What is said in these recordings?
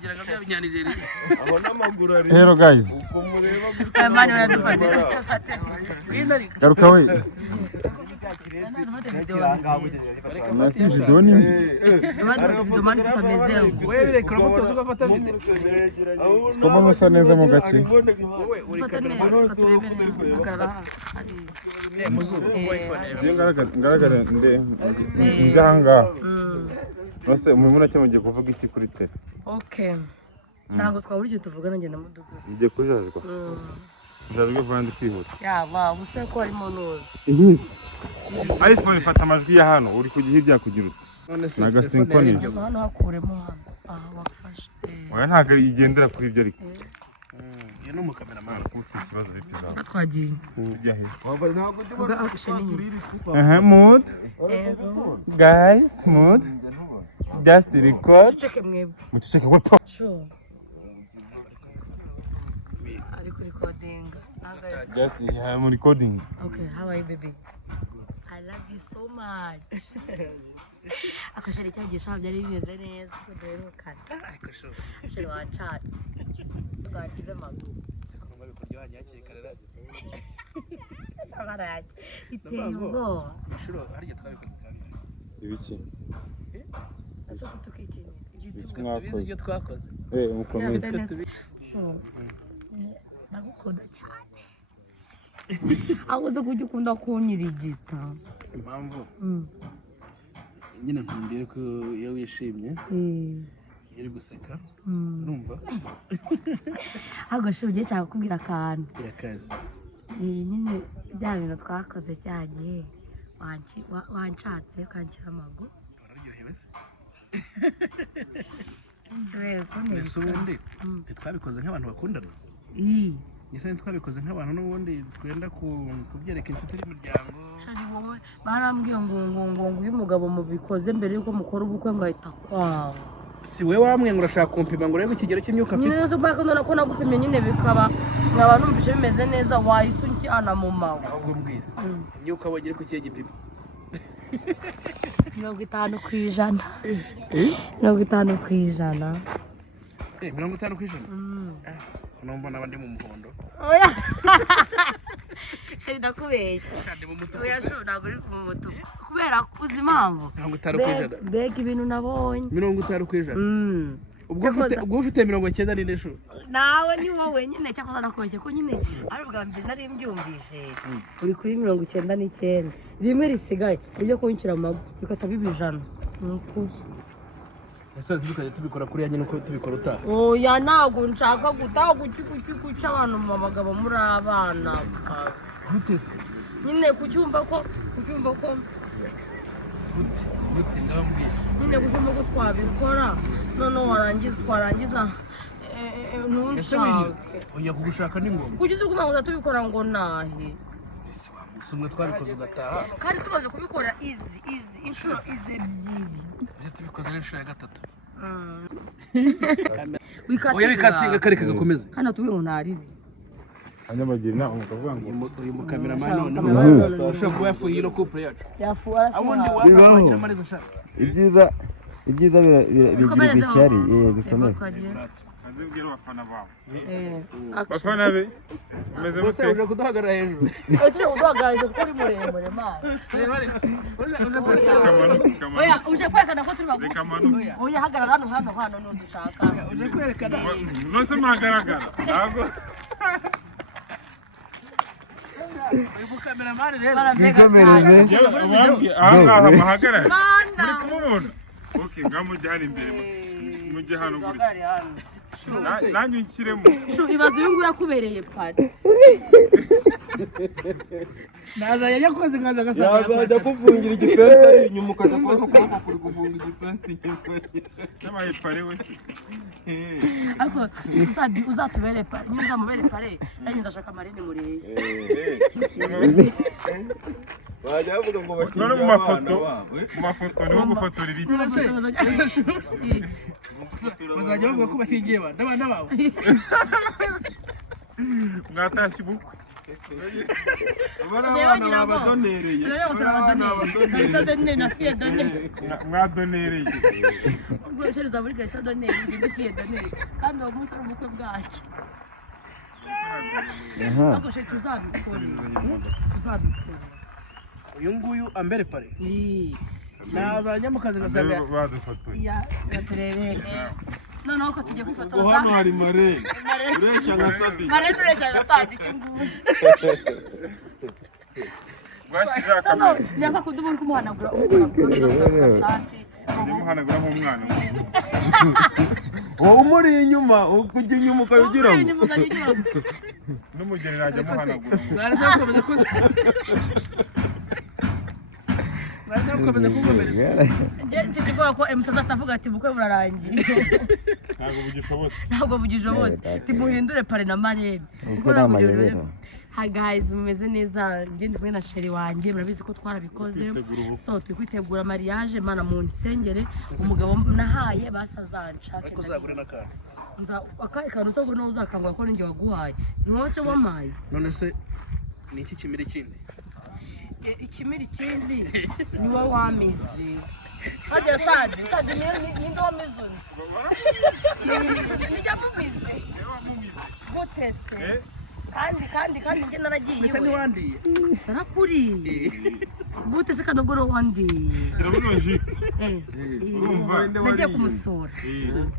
kugira ngo byabinyanirire aho n'amaguru ari Hello guys. uko mureba mani yadufatira Garuka we. Nasi video nini? wewe reka uramutoza ugafata video Sikoma musa neza mu gace. wowe uri Ngaragara nde nganga. Nose umwe cyo mugiye kuvuga iki kuri tele? Okay. Ntabwo twabura icyo tuvugana ngenda mudugu. Ngiye kujajwa. Njazwe vandi kwihuta. Ya ba, ubuse ko ari monoze. iPhone ifata amajwi ya hano uri kugihibya kugirutse. Nagasynchrone. Hano hakuremo hano. Wafashe. Oya ntago yigendera kuri ibyo ariko. Ye no mu cameraman Kusi ikibazo bipiza. Natwagiye. Ujya he? Uga action ni. Mood. Guys, mood. Just record. Cheke mwebwe. Mutucheke wepo. Sure. Are you recording? Just I'm recording. Okay, how are you baby? I love you so much. Akashari cyagisha byari bimeze neza ko duherukana. ariko sho Ashari wa chat. Tugakize maguru. sikonoma bikuryo hanyakire karera Abaraje. Iteye ubwoba. shuro harije twabikoze kandi Ibiki? Asa tukikinye. Ibiki mwakoze? ibyo twakoze Mukomeze. Ndagukunda cyane. Aho kujya ukunda kunyirigita. impamvu nyine nkumbire ko iyo wishimye iri guseka urumva Ahubwo ugiye cyangwa kubwira akantu. irakaze Nyine bya bintu twakoze cyagiye wanshatse ukanshyira amaguru. wararyohewe se Mbese ubundi ntitwabikoze nk'abantu bakundana Nisa twabikoze nk'abantu n'ubundi twenda kubyereka inshuti n'imiryango. Shari wowe barambwiye ngo uyu mugabo mubikoze mbere yuko mukora ubukwe ngo ahita kwawe. Si we wamwe ngo urashaka kumpima ngo urebe ikigero cy'imyuka mfite. Nyine mbaka none ko nagupimye nyine bikaba nkaba numvise bimeze neza wahise unshyana mu mawe. Ahubwo mbwira. Imyuka wagire ku kiye gipima. 50 ku ijana. 50 ku ijana. 50 ku ijana? Numva nabandi mu muhondo. Oya. Shari ndakubeshya. Shande mu mutuku. Oya sho ntabwo uri ku mutuku. Kubera kuzi impamvu. 50 ku ijana. Bega ibintu nabonye. 50 ku ijana. Ubwo ufite 90 n'ine sho. Nawe ni wowe nyine cyakoza nakubeshye ko nyine ari ubwa mbere nari mbyumvise. Uri kuri 99. Rimwe risigaye ujye kunshyira amago bikata bibijana. Nukuri. Ese tukajya tubikora kuri nyine uko tubikora utaha. Oya ntabwo nshaka gutaha gucukucukuca abantu mu bagabo muri abana. Gute? Nyine kucyumva ko Gute ndambwira. nyine kucyumva ko twabikora none twarangiza ntushake. Oya kugushaka ni ngombwa. Kugize ugumanguza tubikora ngo nahe. Sumwe twabikoze ugataha. Kandi tumaze kubikora izi inshuro ebyiri. Byo tubikoze n'inshuro ya gatatu. Oya bikatinga kare kagakomeza. Hano tuwe ngo ntaribi. Anyabagira inama ukavuga ngo uyu mu cameraman none ushaka kuba yafuye ino couple yacu. Yafuara. Abundi wagira amariza shaka. ibyiza bigira ishyari bikomeye azibwira abafana bawe. Bafana be meze Bose uje kuduhagarara hejuru. ese uduhagarije kuri muremure man. Oya uje kwerekana ko turi bagufi. Oya hagarara hano n'udushaka. Uje kwerekana. Nose mwagaragara. Ntabwo uyu mu cameraman rero. bikomereze aha mahagarara. Muri kumubona. Okay, ngamujyana imbere mujye hano guri. Nanyu nkiremo. Sho ibazo uyu nguyu yakubereye pari. Naza yakoze nkaza gasanga. yazajya kufungira igipensi ari inyuma ukaza kubona ukuboko kuri gufunga igipensi N'abaye pare wese. Ariko uzatubere pari. Nyuma mubere pari. Nanjye ndashaka marine mureye. bajya bavuga ngo bashyire None mu mafoto niho gufotora ibiti. Bazajya bavuga ko bahingiye abana babo. Mwatashye ubukwe. abana babadonereye Garissa donere na fiye donere mwadonereye ubwo ushiriza muri Garissa donere ndi fiye donere kandi uwo munsi ari ubukwe bwacu Akoshe tuzabikora uyu nguyu ambere pare nazajya mu kazi ngasanga badufotoye ya turebe noneho ko tugiye kwifotoza ngo hano hari marene uresha nka Sadi marene uresha nka Sadi cyunguye rwashyize akamera nyaka kudumu kumuhanagura muhanagura nk'umwana wowe umuri inyuma ukujya inyuma ukayigira ngo n'umugeni najya muhanagura barazakomeza kuza barazakomeza kugomereza njye mfite ubwoba ko emusaza atavuga ati ubukwe burarangiye ntabwo bugishobotse timuhindure pare na marene uko nta mayobera. Hi guys, mumeze neza njye ndi kumwe na sheri wanjye murabizi ko twarabikoze so turi kwitegura mariage mana mu nsengere umugabo nahaye basazanshake ariko uzagure n'akantu nza akantu so no uzakangwa ko ninjye waguhaye mwose wamaye none se ni iki kimiri kindi ikimiri kindi ni wowe wamize hajya Sadi ni ndo wamize nijya mumize gutese kandi njye naragiye ese ntiwandiye narakuriye gute se kanogoro wandiye nagiye kumusura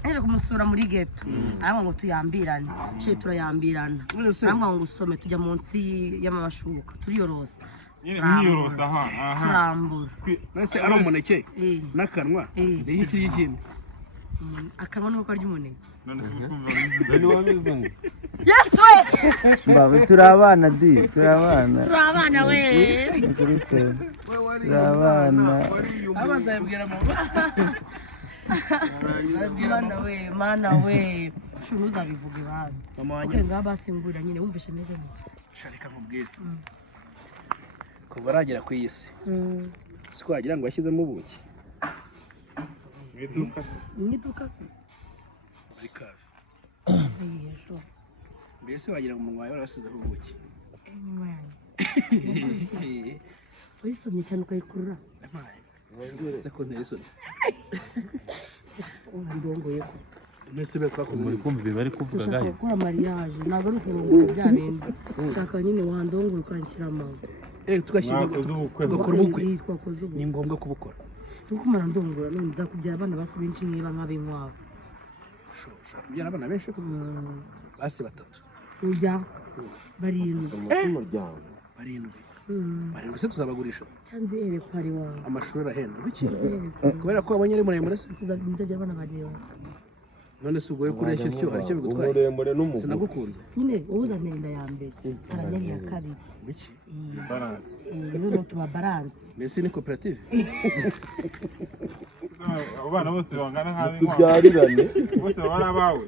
naje kumusura muri geto arangwa ngo tuyambirane cye turayambirana arangwa ngo usome tujya munsi y'amashuka turiyorosa nyine mwiyorosa turambura nase ari umuneke n'akanwa ndiho ikiri ikindi akanwa nuko ry'umuneke none se ukumva ni wamize ngo yes we Mba turabana di turabana we kuri twe turabana abanza yabwira mama mana we shunu uzabivuge bazi mama wanjye okay ngaba basingurira nyine wumvishe meze neza sharika nkubwire kuva aragera ku isi siko wagira ngo yashyizemo ubuki mwiduka se ari kavi mbese wagira ngo umunwa wawe warasizeho ubuki so yisomye cyane ukayikurura se ko nteye isoni ndongoye ko mwese be twakoze muri kumva ibintu bari kuvuga ushaka guys gukora mariage ntabwo ari ukuntu bya bindi ushaka nyine wandongora ukanshyira amazi tugashyira ubukwe ubukwe twakoze ubu ni ngombwa kubukora nuko umara ndongora none nzakubyara abana basi benshi niba nk'ab'inkwavu ushobora kubyara abana benshi basi batatu ujya barindwi barindwi se tuzabagurisha cyanze erekare wawe amashuri arahenda biki kubera ko wabonye ari muremure se tuzabinjya abana bareba none se ubwo yo kureshya utyo hari icyo bigutwaye umuremure n'umugufi sinagukunze nyine wowe uzanira inda ya mbere aranyaga iya kabiri biki noneho tuba balance mbese ni koperative abo bana bose bangana nk'ab'inkwavu tubyarirane bose baba ari abawe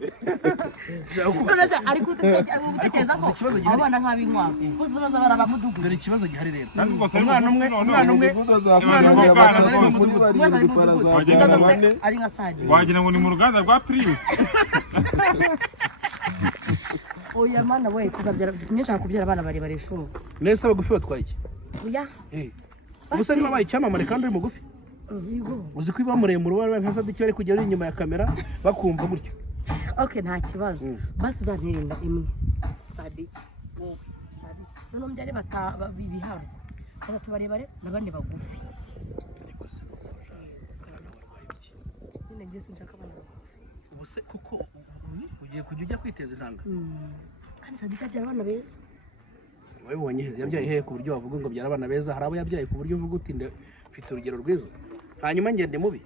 none se ari gutekereza ko abo bana nk'ab'inkwavu bose baza barabamudugudu dore ikibazo gihari rero kandi rwose umwana umwe ari nka Sadi wagira ngo ni mu ruganda rwa Prius oya mana we tuzabyara nshaka kubyara abana barebare sho nese abagufi batwaye iki oya ubusa niba baye icyamamare kandi uri mugufi uzi ko iba muremure uba nka Sadi bari kujya uri inyuma ya kamera bakumva gutyo okay nta kibazo basi uzantirinda imwe Sadi wowe Sadi none mbyare babiri hano batatu barebare nabandi bagufi ariko se nyine ngiye sinshaka abana bagufi ubuse kuko ugiye kujya ujya kwiteza intanga kandi Sadi abyara abana beza wowe ubonye yabyaye hehe ku buryo wavuga ngo byara abana beza hari abo yabyaye ku buryo uvuga uti mfite urugero rwiza hanyuma ngende mubi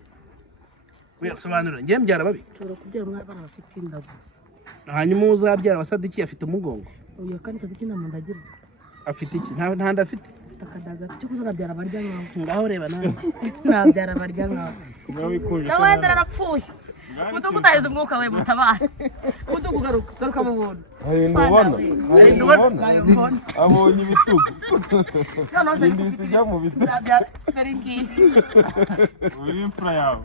wiyasobanurira njye mbyara babi nshobora kubyara abana bafite indabo hanyuma uzabyara Sadiki afite umugongo oya kandi Sadiki nta muntu agira afite iki nta ntanda afite akadaga cyo kuzabyara barya nkaho ngaho reba nawe nabyara barya nkaho nawe narapfuye mudugu utahize umwuka we mutabara mudugu garuka mu buntu ubona abonye ibitugu ibindi bijya mu bitugu kari ngiye uri imfura yawe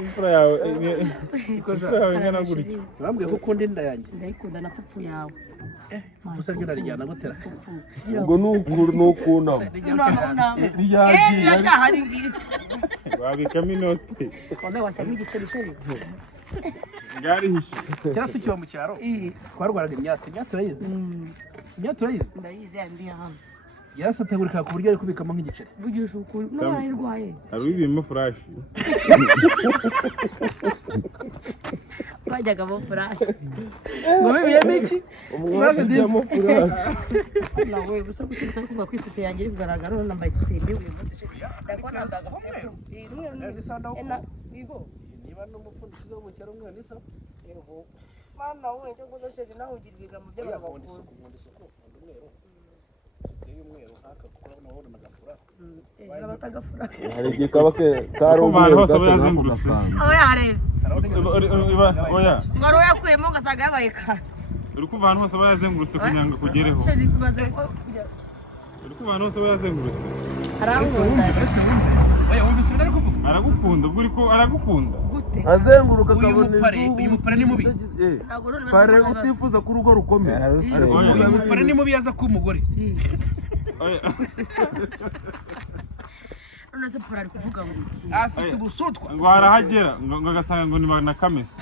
imfura yawe imfura yawe ingana gutya bambwiye ko ukunda inda yanjye ndayikunda na pupfu yawe gusa ryo narijyana gutera ubwo nukunama ryagiye babikamo inoti wambaye washyiramo igiceri sheri ryarihishe kera tukiba mu cyaro twarwaraga imyaka urayizi imyaka urayizi ndayizi yandi ya hano yarasatagurika ku buryo ari kubikamo nk'igiceri vugisha ukuri n'abayirwaye hari ubibiyemo furashi twajyagamo furashi ngo bibiyemo iki umwaka ujyamo furashi nawe gusa kuko utari kuvuga ko isute yanjye iri kugaragara none nambaye isute mbi uyu munsi ndakubona nambaye agasute niba n'umupfundikizo wo mu cyaro umwana isa mama we cyo kuza sheri nawe ugira ibigambo by'abakuzi y'umweru nk'aka kuko naho ubona agafura abatagafura hari igihe kaba kari umweru gasa n'ako gafanga aho yareba oya ngo ari yakuyemo ugasanga yabaye kare uri kumva ahantu hose aba yazengurutse kugira ngo akugereho sheri kubaze ko uri kumva ahantu hose aba yazengurutse arankunda oya wumvise ibintu ari kuvuga aragukunda ubwo uri ko aragukunda gute azenguruka akabona uyu mupare ni mubi ntabwo none pare utifuza ko urugo rukomeye uyu mupare ni mubi yaza kuba umugore none se pura ari kuvuga ngo iki afite ubusutwa ngo harahagera ngo agasanga ngo ni na kamesa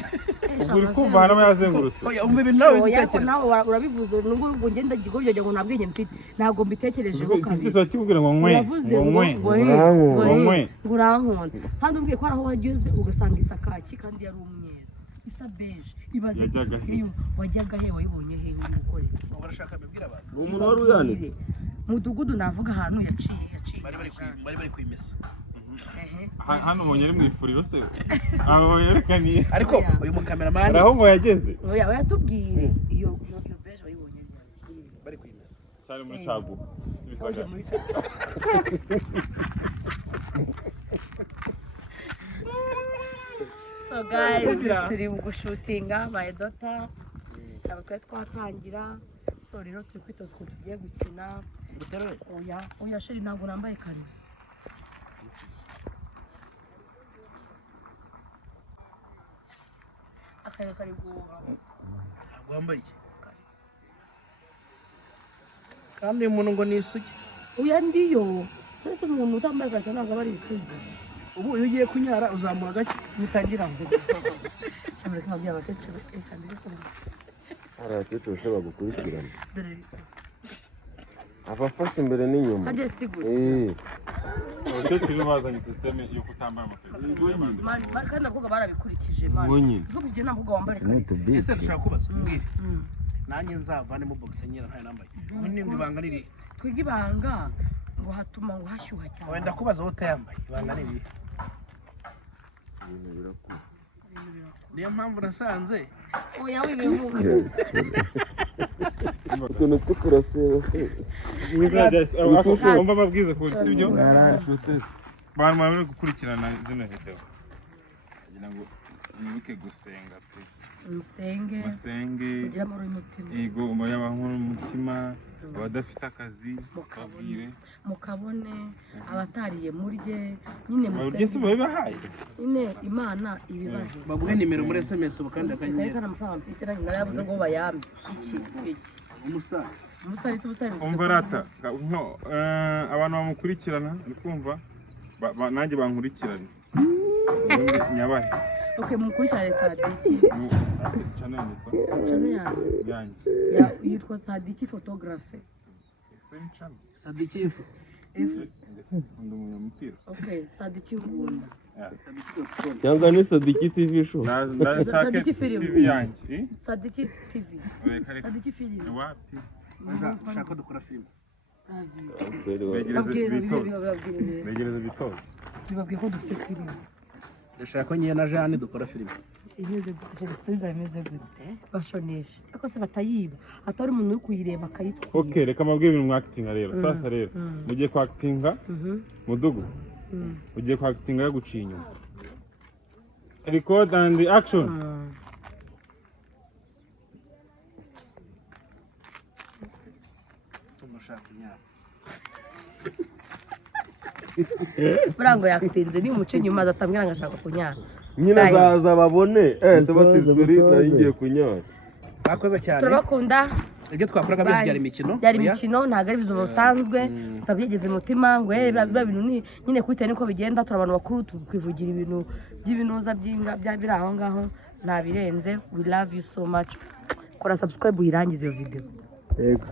ubwo uri kumva hari aba yazengurutse oya umva ibintu nawe oya ko uzitekereza nawe urabivuze nubwo ngo ngenda gikobyo ngo nta bwenge mfite ntabwo mbitekerejeho iki kabiri cyose kikubwira ngo nkwe uravuze ngo nkwe ngo urankunda kandi umbwiye ko aho wageze ugasanga isakaki kandi yari umweru isa beje ibaze Yajyaga he? iyo wajyaga he wayibonye he uri gukora iki barashaka bibwira abantu ni umuntu wari uyanitse mudugudu navuga ahantu yaciye bari bari kwimesa hano ubonye ari mu ifuriro se abo yerekaniye ariko uyu mukameramani hari aho ngo yageze oya yatubwire iyo beje wayibonye bari kwimesa cyane muri caguwa Oje muri So guys, turi mu gushutinga by Dota. Ntabwo twari twatangira. So rero turi kwitoza ukuntu tugiye gukina. Oya sheri ntabwo nambaye kare. Akayaga kari guha. ntabwo wambaye iki kandi uyu muntu ngo ni isugi Oya ndiyo. Ese umuntu utambaye kare ntabwo aba ari isugi. ubu iyo ugiye kunyara uzamura gake Mutangira ngo. Cyamure kandi abakecuru kandi ko hari abakecuru ushobora gukurikirana dore abafashe imbere n'inyuma harya sigura. abakecuru bazanye sisiteme yo kutambara amakariso Kandi nabwo barabikurikije man. ngo nyine Uvuga ibyo ntabwo wambara kare. ese dushaka kubaza mbwira nanjye nzavanemo boxe nyera ntayo nambaye ubu ni ibanga riri Twiga ibanga ngo hatuma ngo hashyuha cyane. wenda kubaza wowe utayambaye ibanga riri ibintu birakura niyo mpamvu nasanze Oya wibivuga. utuntu tw'uturasero umva amabwiriza ku si byo bantu bari gukurikirana zino video kugira ngo mwibuke gusenga pe Musenge. musenge Kugira amahoro y'umutima. yego umuyabankuru umutima abadafite akazi babwire Mukabone abatariye murye nyine babwire se musenge. babibahaye Nyine Imana ibibahe. baguhe nimero muri SMS ubu kandi Kare akanyenyeri kana amafaranga mfite nanjye narayabuze ngo bayambe. Iki. umustar Umusitari se ubutari. umva rata abantu bamukurikirana ndi kumva nanjye bankurikirana nyabahe Okay, mukurikirane Sadiki. channel yitwa Chano yanjye. yanjye Yitwa Sadiki photography. same channel Sadiki Info ndi umunyamupira Okay, Sadiki Ngunda. cyangwa ni Sadiki TV show Sadiki film. TV yanjye Sadiki TV. reka Sadiki film. wapi ushaka dukora filime begereza bitoza Bibabwiye ko dufite filime. ndashaka ko ngiye na Jeanne dukora filime Imeze gute? Sitiza imeze gute? Bashonesha. Ariko se batayiba. Atari umuntu uri kuyireba akayitwira. okay reka mabwire ibintu mwakitinga rero sasa rero mugiye kwakitinga mudugu ugiye kwakitinga yaguciye inyuma record and action tumushaka inyama Burango yakutinze ni umuce nyuma adatambwira ngo ashaka kunyara. nyine Guys. azaza babone tuba Musoze, tisuri musoze. nari ngiye kunyara bakoze cyane turabakunda ibyo twakoraga byose Bye. byari imikino byari oya? imikino ntabwo ari ibintu bisanzwe tutabyigeze umutima ngo biba bintu nyine kubitewe n'uko bigenda turi abantu bakuru twivugira ibintu by'ibinuza biri aho ngaho nta birenze we love you so much kora subscribe uyirangize iyo video Yego.